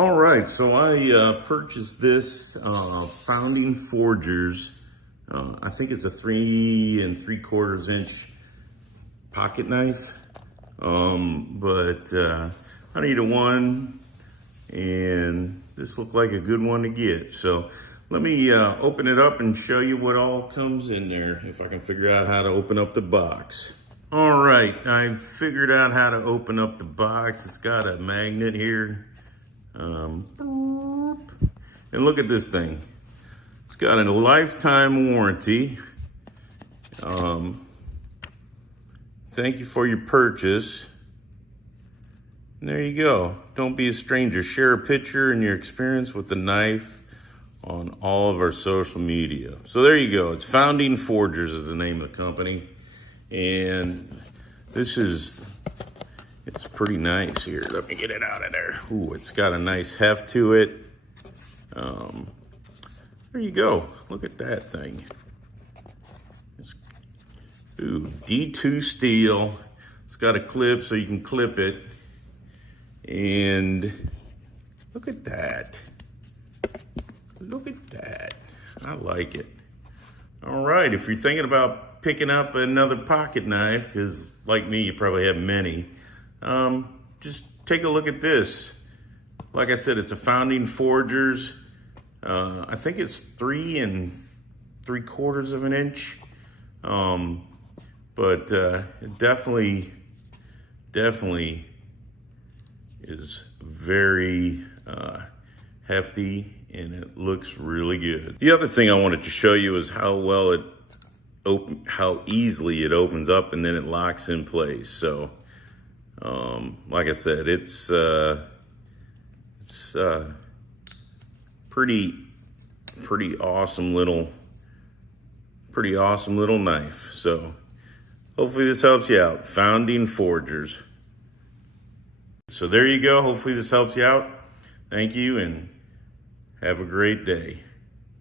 All right, so I purchased this Founding Forgers. I think it's a 3 3/4 inch pocket knife, but I need a one, and this looked like a good one to get. So let me open it up and show you what all comes in there, if I can figure out how to open up the box. All right, I figured out how to open up the box. It's got a magnet here. And look at this thing. It's got a lifetime warranty. Thank you for your purchase. And there you go. Don't be a stranger. Share a picture and your experience with the knife on all of our social media. So there you go. It's Founding Forgers is the name of the company. And this is, it's pretty nice here. Let me get it out of there. Ooh, it's got a nice heft to it. There you go. Look at that thing. Ooh, D2 steel. It's got a clip so you can clip it. And look at that. Look at that. I like it. All right, if you're thinking about picking up another pocket knife, because like me, you probably have many, just take a look at this. Like I said, it's a Founding Forgers. I think it's 3 3/4 inch. But it definitely is very hefty, and it looks really good. The other thing I wanted to show you is how easily it opens up and then it locks in place. So like I said, it's pretty awesome little knife. So hopefully this helps you out. Founding Forgers. So there you go. Hopefully this helps you out. Thank you and have a great day.